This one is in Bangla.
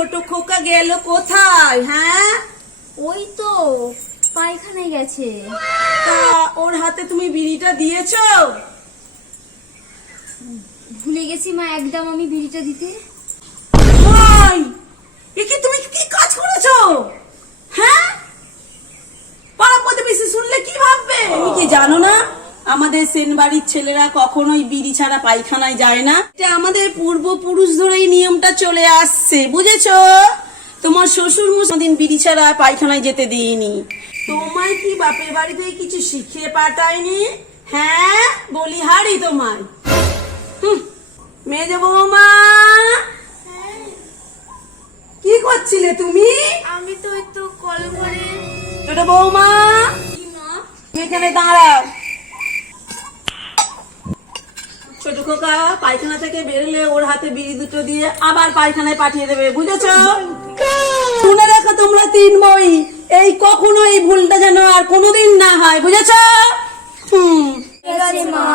ছোট খোকা গেল কোথায়? হ্যাঁ, ওই তো পায়খানায় গেছে। তা ওর হাতে তুমি বিড়িটা দিয়েছো? ভুলে গেছি মা একদম আমি বিড়িটা দিতে। ভাই, এ কি তুমি কি কাজ করেছো? হ্যাঁ, পাড়া প্রতিবেশী শুনলে কি ভাববে? তুমি কি জানো না আমাদের সেন বাড়ির ছেলেরা কখনোই বিড়ি ছাড়া পায়খানায় যায় না? এটা আমাদের পূর্বপুরুষ ধরে এই নিয়মটা চলে আসছে, বুঝেছো? তোমার শ্বশুর মশাদিন বিড়ি ছাড়া পায়খানায় যেতে দিইনি। তোমায় কি বাপের বাড়িতে কিছু শিখিয়ে পাঠায়নি? হ্যাঁ, বলিহারি তোমায়। মেজে বৌমা, কি করছিলে তুমি? আমি তো ওই তো কল করে। ছোট বৌমা, তুমি এখানে দাঁড়াও। ছোট খোকা পায়খানা থেকে বেরোলে ওর হাতে বিড়ি দুটো দিয়ে আবার পায়খানায় পাঠিয়ে দেবে, বুঝেছো? শুনে রাখো তোমরা তিন বই, এই কখনো এই ভুলটা যেন আর কোনোদিন না হয়, বুঝেছো? ঠিক আছে মা।